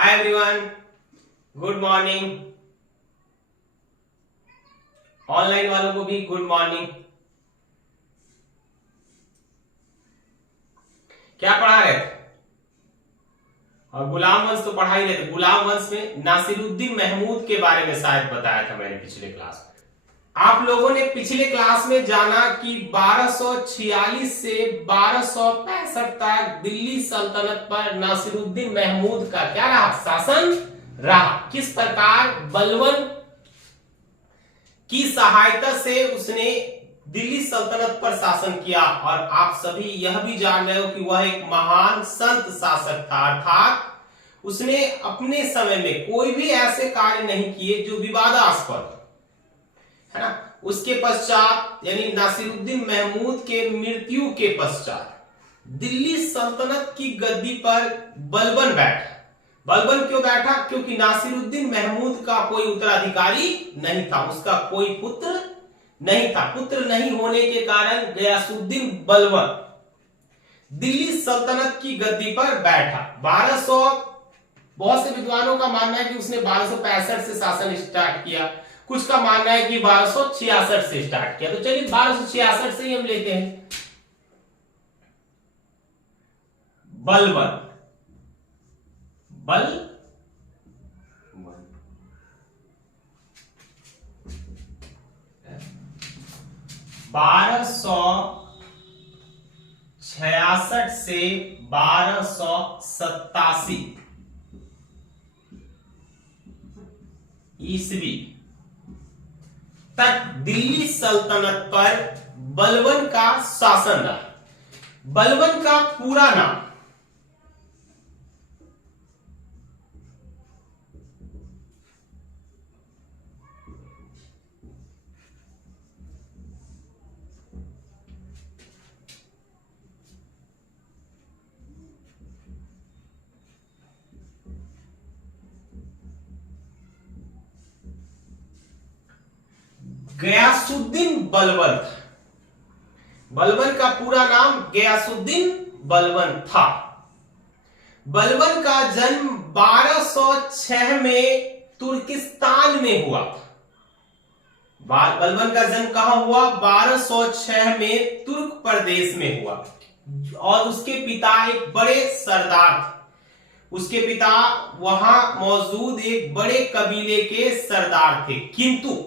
Hi everyone, good morning. Online वालों को भी गुड मॉर्निंग। क्या पढ़ा रहे थे? और गुलाम वंश तो पढ़ा ही रहे थे। गुलाम वंश में नासिरुद्दीन महमूद के बारे में शायद बताया था मैंने पिछले क्लास में। आप लोगों ने पिछले क्लास में जाना कि 1246 से 1265 तक दिल्ली सल्तनत पर नासिरुद्दीन महमूद का क्या रहा? शासन रहा। किस प्रकार बलबन की सहायता से उसने दिल्ली सल्तनत पर शासन किया। और आप सभी यह भी जान रहे हो कि वह एक महान संत शासक था, अर्थात उसने अपने समय में कोई भी ऐसे कार्य नहीं किए जो विवादास्पद है ना। उसके पश्चात यानी नासिरुद्दीन महमूद के मृत्यु के पश्चात दिल्ली सल्तनत की गद्दी पर बलबन बैठा। बलबन क्यों बैठा? क्योंकि नासिरुद्दीन महमूद का कोई उत्तराधिकारी नहीं था, उसका कोई पुत्र नहीं था। पुत्र नहीं होने के कारण गयासुद्दीन बलबन दिल्ली सल्तनत की गद्दी पर बैठा। 1200 बहुत से विद्वानों का मानना है कि उसने 1265 से शासन स्टार्ट किया, कुछ का मानना है कि 1266 से स्टार्ट किया। तो चलिए 1266 से ही हम लेते हैं। बलबन 1266 से 1287 ईस्वी तक दिल्ली सल्तनत पर बलबन का शासन रहा। बलबन का पूरा नाम गयासुद्दीन बलबन था। बलबन का पूरा नाम गयासुद्दीन बलबन था। बलबन का जन्म 1206 में तुर्किस्तान में हुआ था। बलबन का जन्म कहां हुआ? 1206 में तुर्क प्रदेश में हुआ और उसके पिता एक बड़े सरदार थे। उसके पिता वहां मौजूद एक बड़े कबीले के सरदार थे। किंतु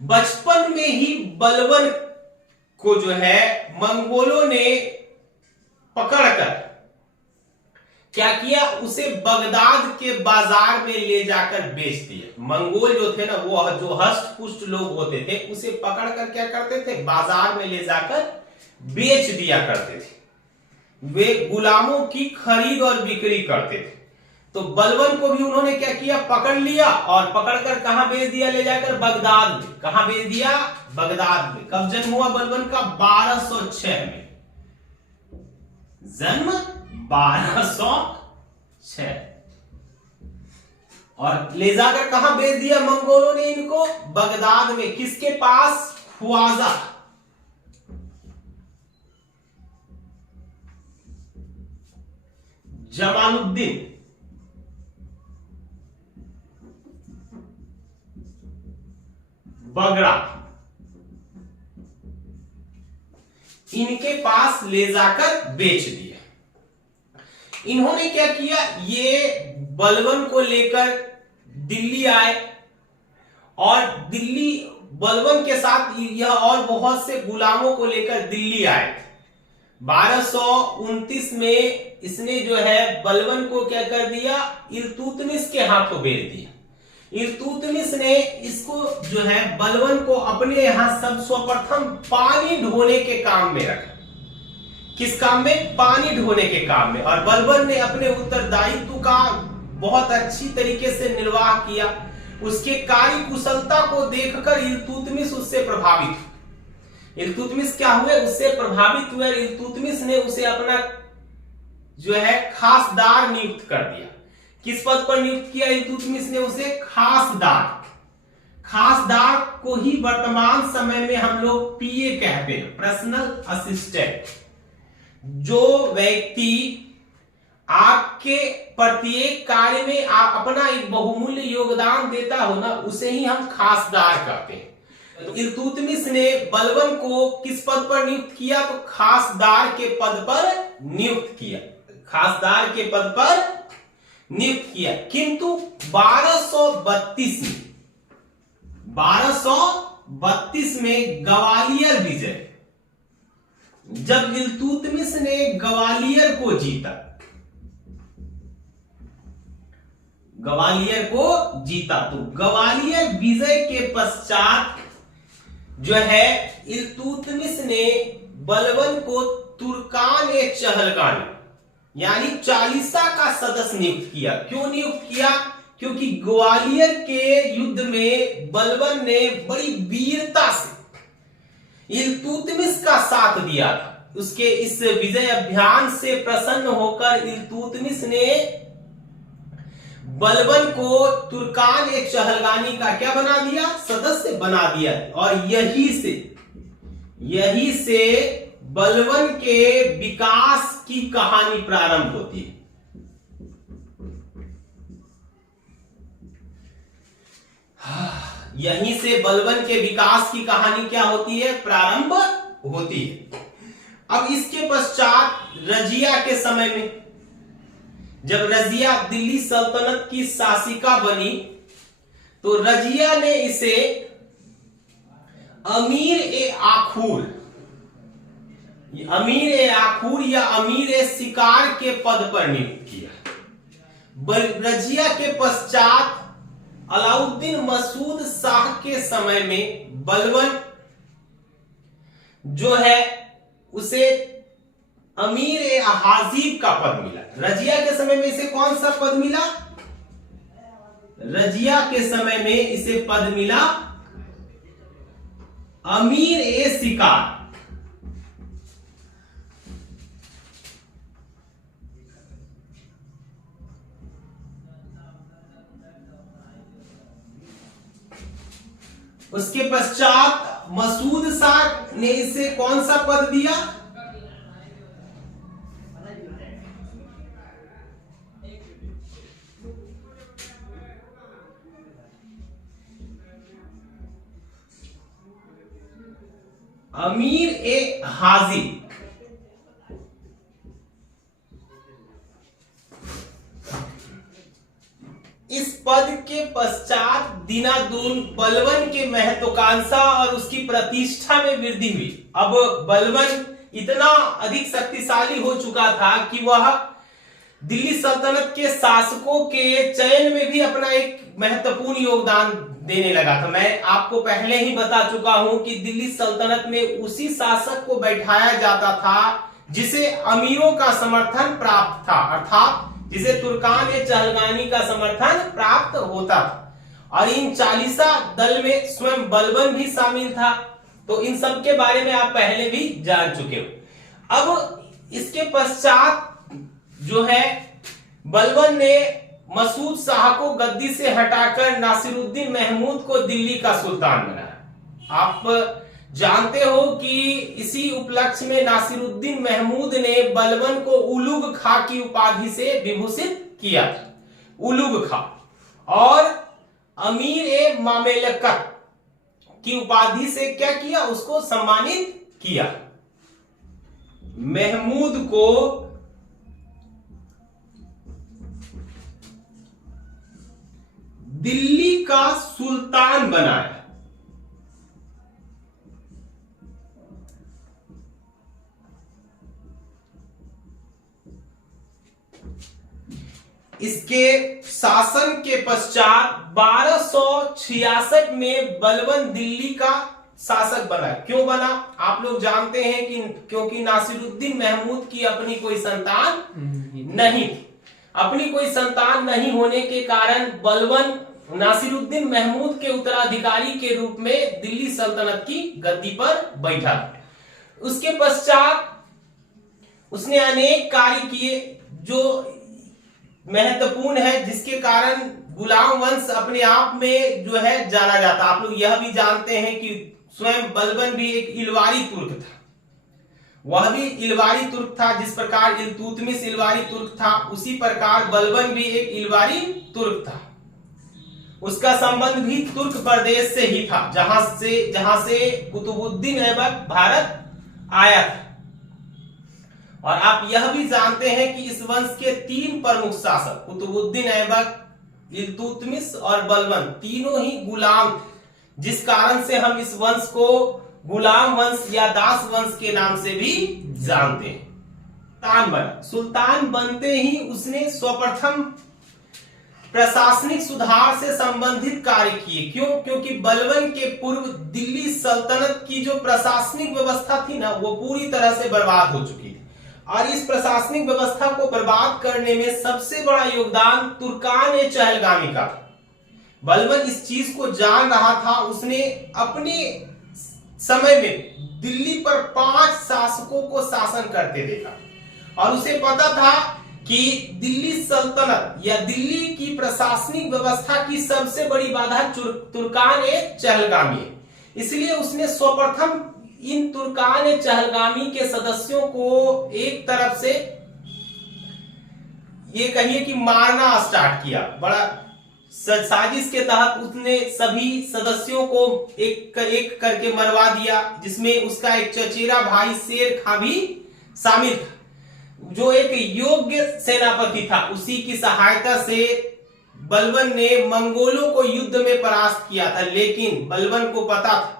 बचपन में ही बलबन को जो है मंगोलों ने पकड़कर क्या किया? उसे बगदाद के बाजार में ले जाकर बेच दिया। मंगोल जो थे ना, वो जो हष्ट पुष्ट लोग होते थे, उसे पकड़कर क्या करते थे? बाजार में ले जाकर बेच दिया करते थे। वे गुलामों की खरीद और बिक्री करते थे। तो बलबन को भी उन्होंने क्या किया? पकड़ लिया और पकड़कर कहां बेच दिया? ले जाकर बगदाद में। कहां बेच दिया? बगदाद में। कब जन्म हुआ बलबन का? 1206 में। जन्म 1206 और ले जाकर कहां बेच दिया मंगोलों ने इनको? बगदाद में। किसके पास? ख्वाजा जमालुद्दीन बगड़ा, इनके पास ले जाकर बेच दिया। इन्होंने क्या किया? ये बलबन को लेकर दिल्ली आए और दिल्ली बलबन के साथ यह और बहुत से गुलामों को लेकर दिल्ली आए। 1229 में इसने जो है बलबन को क्या कर दिया? इल्तुतमिश के हाथों बेच दिया। इल्तुतमिश ने इसको जो है बलबन को अपने यहां सब सर्वप्रथम पानी ढोने के काम में रखा। किस काम में? पानी ढोने के काम में। और बलबन ने अपने उत्तरदायित्व का बहुत अच्छी तरीके से निर्वाह किया। उसके कार्य कुशलता को देखकर इल्तुतमिश उससे प्रभावित हुए। इल्तुतमिश क्या हुए? उससे प्रभावित हुए। इल्तुतमिश ने उसे अपना जो है खासदार नियुक्त कर दिया। किस पद पर नियुक्त किया इल्तुतमिश ने उसे? खासदार। खासदार को ही वर्तमान समय में हम लोग पीए कहते हैं, पर्सनल असिस्टेंट। जो व्यक्ति आपके प्रत्येक कार्य में अपना एक बहुमूल्य योगदान देता हो ना, उसे ही हम खासदार कहते हैं। तो इल्तुतमिश ने बलबन को किस पद पर नियुक्त किया? तो खासदार के पद पर नियुक्त किया, खासदार के पद पर नियुक्त किया। किंतु 1232 में ग्वालियर विजय, जब इल्तुतमिश ने ग्वालियर को जीता, तो ग्वालियर विजय के पश्चात जो है इल्तुतमिश ने बलबन को तुर्कान-ए-चहलगानी यानी चालीसा का सदस्य नियुक्त किया। क्यों नियुक्त किया? क्योंकि ग्वालियर के युद्ध में बलबन ने बड़ी वीरता से इल्तुतमिश का साथ दिया था। उसके इस विजय अभियान से प्रसन्न होकर इल्तुतमिश ने बलबन को तुर्कान-ए-चहलगानी का क्या बना दिया? सदस्य बना दिया। और यही से बलबन के विकास की कहानी प्रारंभ होती है। यहीं से बलबन के विकास की कहानी क्या होती है? प्रारंभ होती है। अब इसके पश्चात रजिया के समय में, जब रजिया दिल्ली सल्तनत की शासिका बनी, तो रजिया ने इसे अमीर-ए-आखूर या अमीर-ए-शिकार के पद पर नियुक्त किया। रजिया के पश्चात अलाउद्दीन मसूद शाह के समय में बलबन जो है उसे अमीर-ए-हाजिब का पद मिला। रजिया के समय में इसे कौन सा पद मिला? रजिया के समय में इसे पद मिला अमीर-ए-शिकार। उसके पश्चात मसूद शाह ने इसे कौन सा पद दिया? अमीर-ए-हाजिब। इस पद के पश्चात दिनादून बलबन के महत्वाकांक्षा और उसकी प्रतिष्ठा में वृद्धि हुई। अब बलबन इतना अधिक शक्तिशाली हो चुका था कि वह दिल्ली सल्तनत के शासकों के चयन में भी अपना एक महत्वपूर्ण योगदान देने लगा था। मैं आपको पहले ही बता चुका हूं कि दिल्ली सल्तनत में उसी शासक को बैठाया जाता था जिसे अमीरों का समर्थन प्राप्त था, अर्थात जिसे तुर्कान-ए-चहलगानी का समर्थन प्राप्त होता था। और इन चालीसा दल में स्वयं बलबन भी शामिल था। तो इन सब के बारे में आप पहले भी जान चुके हो। अब इसके पश्चात जो है बलबन ने मसूद शाह को गद्दी से हटाकर नासिरुद्दीन महमूद को दिल्ली का सुल्तान बनाया। आप जानते हो कि इसी उपलक्ष्य में नासिरुद्दीन महमूद ने बलबन को उलुग खा की उपाधि से विभूषित किया, उलुग खा, और अमीर-ए-मामेलकत की उपाधि से क्या किया? उसको सम्मानित किया। महमूद को दिल्ली का सुल्तान बनाया। इसके शासन के पश्चात 1266 में बलबन दिल्ली का शासक बना। क्यों बना? आप लोग जानते हैं कि क्योंकि नासिरुद्दीन महमूद की अपनी कोई संतान नहीं थी। अपनी कोई संतान नहीं होने के कारण बलबन नासिरुद्दीन महमूद के उत्तराधिकारी के रूप में दिल्ली सल्तनत की गद्दी पर बैठा। उसके पश्चात उसने अनेक कार्य किए जो महत्वपूर्ण है, जिसके कारण गुलाम वंश अपने आप में जो है जाना जाता। आप लोग यह भी जानते हैं कि स्वयं बलबन भी एक इलवारी तुर्क था वह भी इल्वारी तुर्क था। जिस प्रकार इल्तुतमिश इल्वारी तुर्क था, उसी प्रकार बलबन भी एक इल्वारी तुर्क था। उसका संबंध भी तुर्क प्रदेश से ही था, जहां से कुतुबुद्दीन ऐबक भारत आया था। और आप यह भी जानते हैं कि इस वंश के 3 प्रमुख शासक कुतुबुद्दीन ऐबक, इल्तुतमिश और बलबन तीनों ही गुलाम थे, जिस कारण से हम इस वंश को गुलाम वंश या दास वंश के नाम से भी जानते हैं। सुल्तान बनते ही उसने सर्वप्रथम प्रशासनिक सुधार से संबंधित कार्य किए। क्यों? क्योंकि बलबन के पूर्व दिल्ली सल्तनत की जो प्रशासनिक व्यवस्था थी ना, वो पूरी तरह से बर्बाद हो चुकी थी। और इस प्रशासनिक व्यवस्था को बर्बाद करने में सबसे बड़ा योगदान तुर्कान-ए-चहलगामी का था। बलबन इस चीज को जान रहा था। उसने अपने समय में दिल्ली पर 5 शासकों को शासन करते देखा और उसे पता था कि दिल्ली सल्तनत या दिल्ली की प्रशासनिक व्यवस्था की सबसे बड़ी बाधा तुर्कान-ए-चहलगामी है। इसलिए उसने सर्वप्रथम इन तुर्कान-ए-चहलगामी के सदस्यों को एक तरफ से ये कहिए कि मारना स्टार्ट किया। बड़ा साजिश के तहत उसने सभी सदस्यों को एक करके मरवा दिया, जिसमें उसका एक चचेरा भाई शेर खां भी शामिल था, जो एक योग्य सेनापति था। उसी की सहायता से बलबन ने मंगोलों को युद्ध में परास्त किया था। लेकिन बलबन को पता था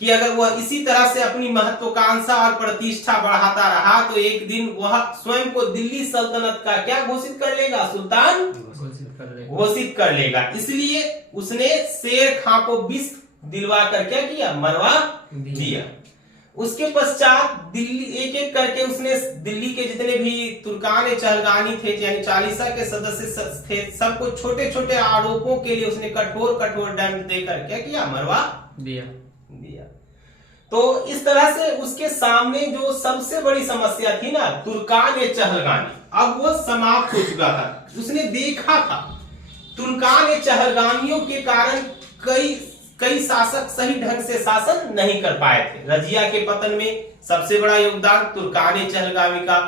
कि अगर वह इसी तरह से अपनी महत्वाकांक्षा और प्रतिष्ठा बढ़ाता रहा तो एक दिन वह स्वयं को दिल्ली सल्तनत का क्या घोषित कर लेगा? सुल्तान घोषित कर लेगा। इसलिए उसने शेर खां को विष दिलवा कर क्या किया? मरवा दिया। उसके पश्चात दिल्ली एक एक करके उसने दिल्ली के जितने भी तुर्कान-ए-चहलगामी थे, यानी 40 के सदस्य थे, सबको छोटे छोटे आरोपों के लिए उसने कठोर कठोर दंड देकर क्या किया? मरवा दिया। तो इस तरह से उसके सामने जो सबसे बड़ी समस्या थी ना, तुर्कान-ए-चहलगामी, अब वो समाप्त हो चुका था। उसने देखा था तुर्कान-ए-चहलगामियों के कारण कई शासक सही ढंग से शासन नहीं कर पाए थे। रजिया के पतन में सबसे बड़ा योगदान तुर्कान-ए-चहलगामी का,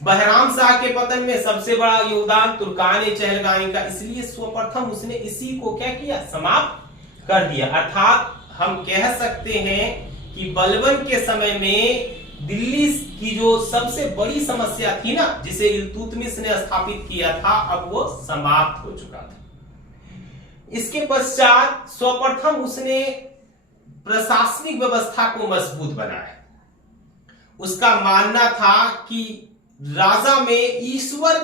बहराम शाह के पतन में सबसे बड़ा योगदान तुर्कान-ए-चहलगामी का। इसलिए सर्वप्रथम उसने इसी को क्या किया? समाप्त कर दिया। अर्थात हम कह सकते हैं कि बलबन के समय में दिल्ली की जो सबसे बड़ी समस्या थी ना, जिसे इल्तुतमिश ने स्थापित किया था, अब वो समाप्त हो चुका था। इसके पश्चात सर्वप्रथम उसने प्रशासनिक व्यवस्था को मजबूत बनाया। उसका मानना था कि राजा में ईश्वर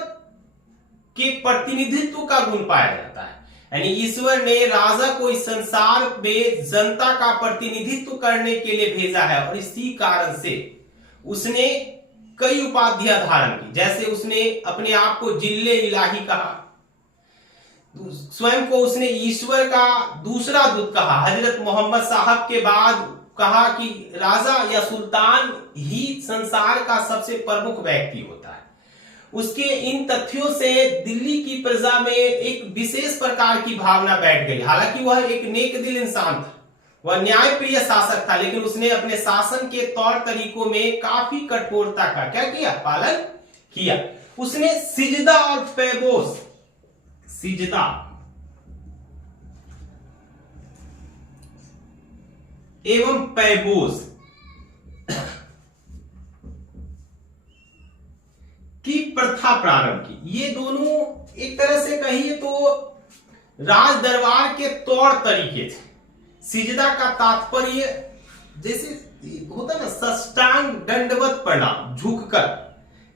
के प्रतिनिधित्व का गुण पाया जाता है, यानी ईश्वर ने राजा को इस संसार में जनता का प्रतिनिधित्व करने के लिए भेजा है। और इसी कारण से उसने कई उपाधियां धारण की। जैसे उसने अपने आप को जिल्ले इलाही कहा, स्वयं को उसने ईश्वर का दूसरा दूत कहा। हजरत मोहम्मद साहब के बाद कहा कि राजा या सुल्तान ही संसार का सबसे प्रमुख व्यक्ति होता है। उसके इन तथ्यों से दिल्ली की प्रजा में एक विशेष प्रकार की भावना बैठ गई। हालांकि वह एक नेक दिल इंसान था, वह न्यायप्रिय शासक था, लेकिन उसने अपने शासन के तौर तरीकों में काफी कठोरता का क्या किया? पालन किया। उसने सिजदा और पैबोस, सिजदा एवं पैबोस की प्रथा प्रारंभ की। ये दोनों एक तरह से कहिए तो राज दरबार के तौर तरीके थे। सिजदा का तात्पर्य जैसे होता है ना, साष्टांग दंडवत प्रणाम, झुककर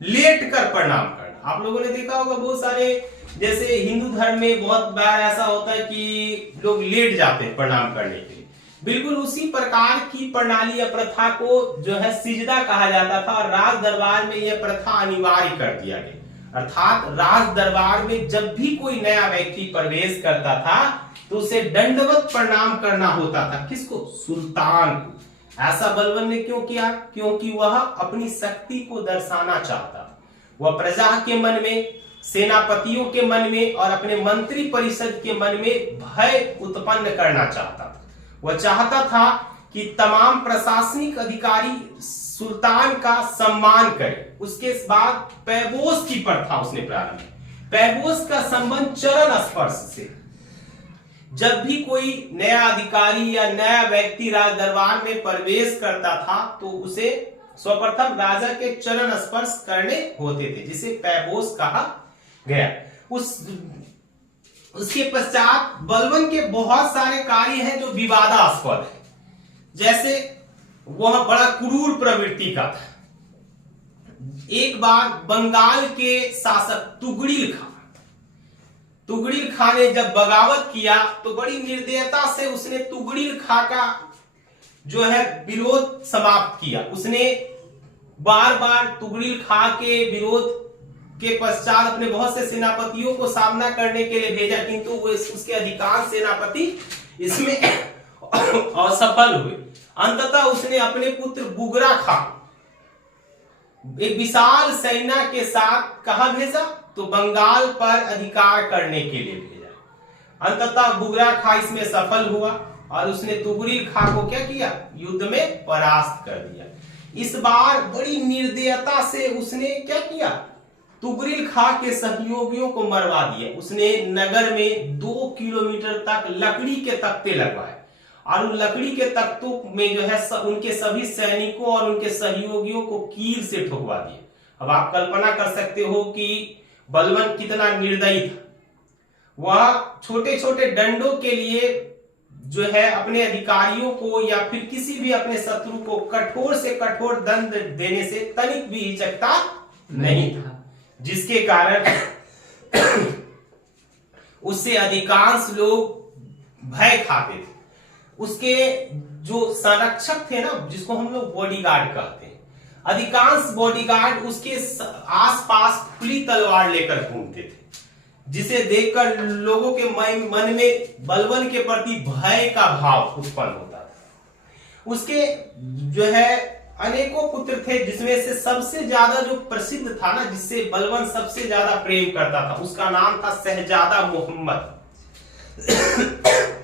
लेटकर प्रणाम करना। आप लोगों ने देखा होगा बहुत सारे, जैसे हिंदू धर्म में बहुत बार ऐसा होता है कि लोग लेट जाते हैं प्रणाम करने के लिए। बिल्कुल उसी प्रकार की प्रणाली या प्रथा को जो है सिजदा कहा जाता था, और राज दरबार में यह प्रथा अनिवार्य कर दिया गया। अर्थात राज दरबार में जब भी कोई नया व्यक्ति प्रवेश करता था तो उसे दंडवत प्रणाम करना होता था। किसको? सुल्तान को। ऐसा बलबन ने क्यों किया? क्योंकि वह अपनी शक्ति को दर्शाना चाहता था। वह प्रजा के मन में, सेनापतियों के मन में और अपने मंत्री परिषद के मन में भय उत्पन्न करना चाहता था। वह चाहता था कि तमाम प्रशासनिक अधिकारी सुल्तान का सम्मान करे। उसके बाद पैबोस की प्रथा उसने प्रारंभ की। पैबोस का संबंध चरण स्पर्श से। जब भी कोई नया अधिकारी या नया व्यक्ति राज दरबार में प्रवेश करता था तो उसे सर्वप्रथम राजा के चरण स्पर्श करने होते थे, जिसे पैबोस कहा गया। उसके पश्चात बलबन के बहुत सारे कार्य हैं जो विवादास्पद है, जैसे वह बड़ा क्रूर प्रवृत्ति का था। एक बार बंगाल के शासक तुगड़िल खां ने जब बगावत किया तो बड़ी निर्दयता से उसने तुगड़िल खां का जो है विरोध समाप्त किया। उसने बार बार तुगड़िल खां के विरोध के पश्चात अपने बहुत से सेनापतियों को सामना करने के लिए भेजा, किंतु उसके अधिकांश सेनापति इसमें असफल हुए। अंततः उसने अपने पुत्र बुगरा खां एक विशाल सेना के साथ कहां भेजा, तो बंगाल पर अधिकार करने के लिए भेजा। अंततः बुगरा खां इसमें सफल हुआ और उसने तुगड़िल खां को क्या किया, युद्ध में परास्त कर दिया। इस बार बड़ी निर्दयता से उसने क्या किया, तुगड़िल खां के सहयोगियों को मरवा दिया। उसने नगर में 2 किलोमीटर तक लकड़ी के तख्ते लगवाए और उन लकड़ी के तख्तों में जो है उनके सभी सैनिकों और उनके सहयोगियों को कील से ठोकवा दिया। अब आप कल्पना कर सकते हो कि बलबन कितना निर्दयी था। वह छोटे छोटे दंडों के लिए जो है अपने अधिकारियों को या फिर किसी भी अपने शत्रु को कठोर से कठोर दंड देने से तनिक भी हिचकता नहीं था, जिसके कारण उससे अधिकांश लोग भय खाते थे। उसके जो संरक्षक थे ना, जिसको हम लोग बॉडीगार्ड कहते हैं, अधिकांश बॉडीगार्ड उसके आसपास खुली तलवार लेकर घूमते थे, जिसे देखकर लोगों के मन में बलबन के प्रति भय का भाव उत्पन्न होता था। उसके जो है अनेकों पुत्र थे, जिसमें से सबसे ज्यादा जो प्रसिद्ध था ना, जिससे बलबन सबसे ज्यादा प्रेम करता था, उसका नाम था शहजादा मोहम्मद।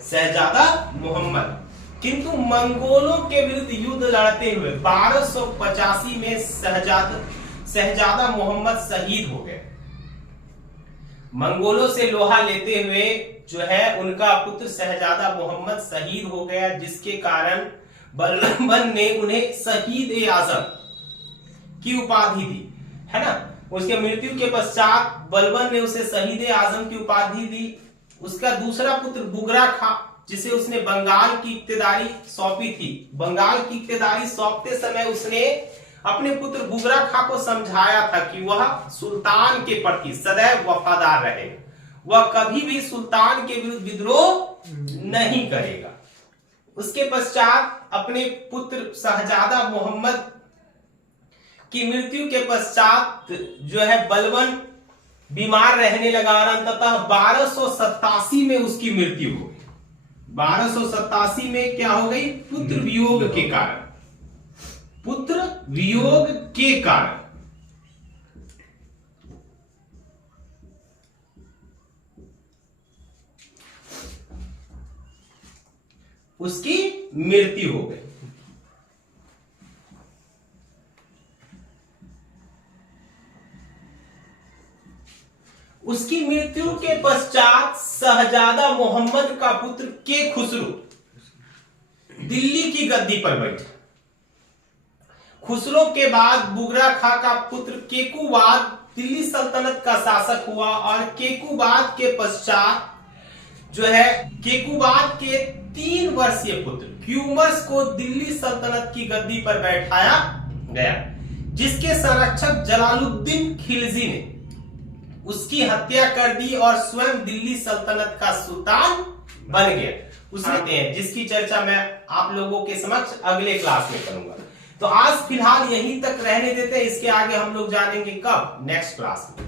शहजादा मोहम्मद किंतु मंगोलों के विरुद्ध युद्ध लड़ते हुए 1285 में शहजादा मोहम्मद शहीद हो गए। मंगोलों से लोहा लेते हुए जो है उनका पुत्र शहजादा मोहम्मद शहीद हो गया, जिसके कारण बलबन ने उन्हें शहीद आजम की उपाधि दी, है ना। उसके मृत्यु के पश्चात बलबन ने उसे शहीद आजम की उपाधि दी। उसका दूसरा पुत्र बुगरा खां, जिसे उसने बंगाल की इक्तेदारी सौंपी थी, बंगाल की इक्तेदारी सौंपते समय उसने अपने पुत्र बुगरा खां को समझाया था कि वह सुल्तान के प्रति सदैव वफादार रहेगा, वह कभी भी सुल्तान के विरुद्ध विद्रोह नहीं करेगा। उसके पश्चात अपने पुत्र शहजादा मोहम्मद की मृत्यु के पश्चात जो है बलबन बीमार रहने लगा और अंततः 1287 में उसकी मृत्यु हो गई। 1287 में क्या हो गई, पुत्र वियोग के कारण, पुत्र वियोग के कारण उसकी मृत्यु हो गई। उसकी मृत्यु के पश्चात शहजादा मोहम्मद का पुत्र के खुसरो दिल्ली की गद्दी पर बैठा। खुसरो के बाद बुगरा खां का पुत्र केकुबाद दिल्ली सल्तनत का शासक हुआ और केकुबाद के पश्चात जो है केकुबाद के 3 वर्षीय पुत्र क्यूमर्स को दिल्ली सल्तनत की गद्दी पर बैठाया गया, जिसके संरक्षक जलालुद्दीन खिलजी ने उसकी हत्या कर दी और स्वयं दिल्ली सल्तनत का सुल्तान बन गया। उसने जिसकी चर्चा मैं आप लोगों के समक्ष अगले क्लास में करूंगा। तो आज फिलहाल यहीं तक रहने देते हैं, इसके आगे हम लोग जानेंगे कब, नेक्स्ट क्लास में।